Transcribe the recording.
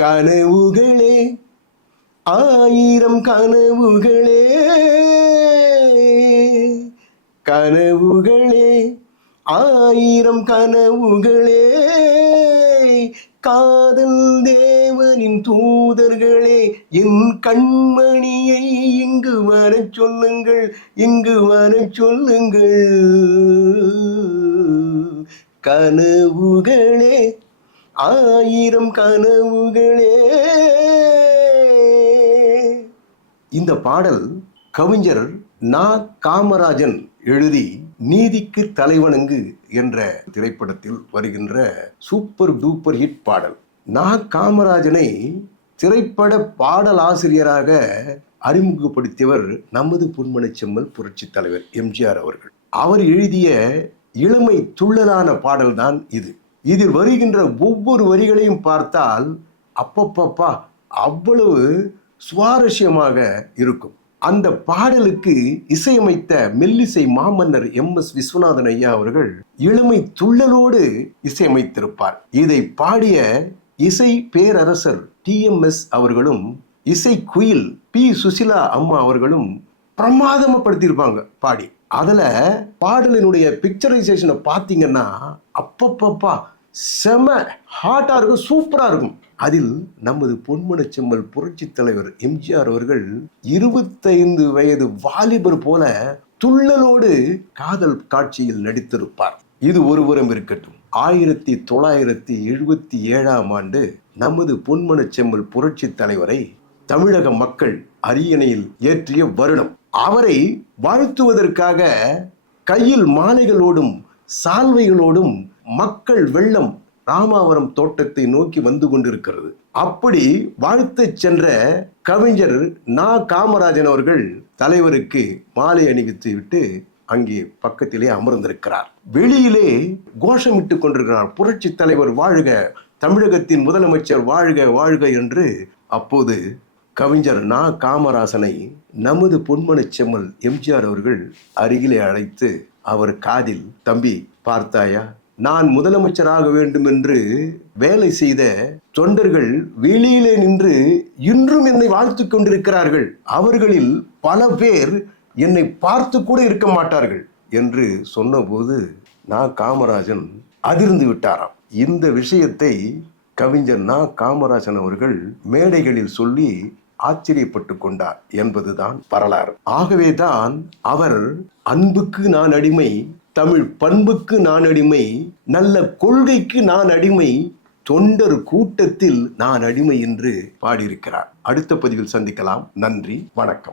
கனவுகளே ஆயிரம் கனவுகளே. கனவுகளே ஆயிரம் கனவுகளே. காதல் தேவனின் தூதர்களே என் கண்மணியை இங்கு வர சொல்லுங்கள் இங்கு வர சொல்லுங்கள். கனவுகளே ஆயிரம் கனவுகளே. இந்த பாடல் கவிஞர் நா. காமராஜன் எழுதி நீதிக்கு தலைவணங்கு என்ற திரைப்படத்தில் வருகின்ற சூப்பர் டூப்பர் ஹிட் பாடல். நா. காமராஜனை திரைப்பட பாடல் ஆசிரியராக அறிமுகப்படுத்தியவர் நமது பொன்மனை செம்மல் புரட்சி தலைவர் எம்ஜிஆர் அவர்கள். அவர் எழுதிய இளமை துள்ளலான பாடல்தான் இது. இதில் வருகின்ற ஒவ்வொரு வரிகளையும் பார்த்தால் அப்பப்பப்பா அவ்வளவு சுவாரஸ்யமாக இருக்கும். அந்த பாடலுக்கு இசையமைத்த மெல்லிசை மாமன்னர் எம். எஸ். விஸ்வநாதன் ஐயா அவர்கள் இளமை துள்ளலோடு இசையமைத்திருப்பார். இதை பாடிய இசை பேரரசர் டி. எம். எஸ். அவர்களும் இசை குயில் பி. சுசிலா அம்மா அவர்களும் பிரமாதமப்படுத்தியிருப்பாங்க பாடி. அதுல பாடலினுடைய பிக்சரைசேஷனை பார்த்தீங்கன்னா அப்பப்பப்பா செம ஹாட்டாக இருக்கும் சூப்பராக இருக்கும். அதில் நமது பொன்மனச் செம்மல் புரட்சி தலைவர் எம்ஜிஆர் அவர்கள் இருபத்தைந்து வயது வாலிபர் போல துள்ளலோடு காதல் காட்சியில் நடித்திருப்பார். இது ஒருபுறம் இருக்கட்டும். ஆயிரத்தி தொள்ளாயிரத்தி எழுபத்தி ஏழாம் ஆண்டு நமது பொன்மன செம்மல் புரட்சி தலைவரை தமிழக மக்கள் அரியணையில் ஏற்றிய வருடம். அவரை வாழ்த்துவதற்காக கையில் மாலைகளோடும் சால்வைகளோடும் மக்கள் வெள்ளம் ராமாவரம் தோட்டத்தை நோக்கி வந்து கொண்டிருக்கிறது. அப்படி வாழ்த்துச் சென்ற கவிஞர் நா. காமராஜன் அவர்கள் தலைவருக்கு மாலை அணிவித்து விட்டு அங்கே பக்கத்திலே அமர்ந்திருக்கிறார். வெளியிலே கோஷமிட்டுக் கொண்டிருக்கிறார். புரட்சி தலைவர் வாழ்க தமிழகத்தின் முதலமைச்சர் வாழ்க வாழ்க என்று அப்போது கவிஞர் நா. காமராசனை நமது பொன்மனச் செம்மல் எம்ஜிஆர் அவர்கள் அருகிலே அழைத்து அவர் காதில் தம்பி பார்த்தாயா? நான் முதலமைச்சராக வேண்டும் என்று வேலை செய்த தொண்டர்கள் வெளியிலே நின்று இன்றும் என்னை வாழ்த்து கொண்டிருக்கிறார்கள். அவர்களில் பல பேர் என்னை பார்த்து கூட இருக்க மாட்டார்கள் என்று சொன்னபோது நான் காமராஜன் அதிர்ந்து விட்டாராம். இந்த விஷயத்தை கவிஞர் நா. காமராஜன் அவர்கள் மேடைகளில் சொல்லி ஆச்சரியப்பட்டு கொண்டார் என்பதுதான் வரலாறு. ஆகவேதான் அவர் அன்புக்கு நான் அடிமை தமிழ் பண்புக்கு நான் அடிமை நல்ல கொள்கைக்கு நான் அடிமை தொண்டர் கூட்டத்தில் நான் அடிமை என்று பாடியிருக்கிறார். அடுத்த பதிவில் சந்திக்கலாம். நன்றி வணக்கம்.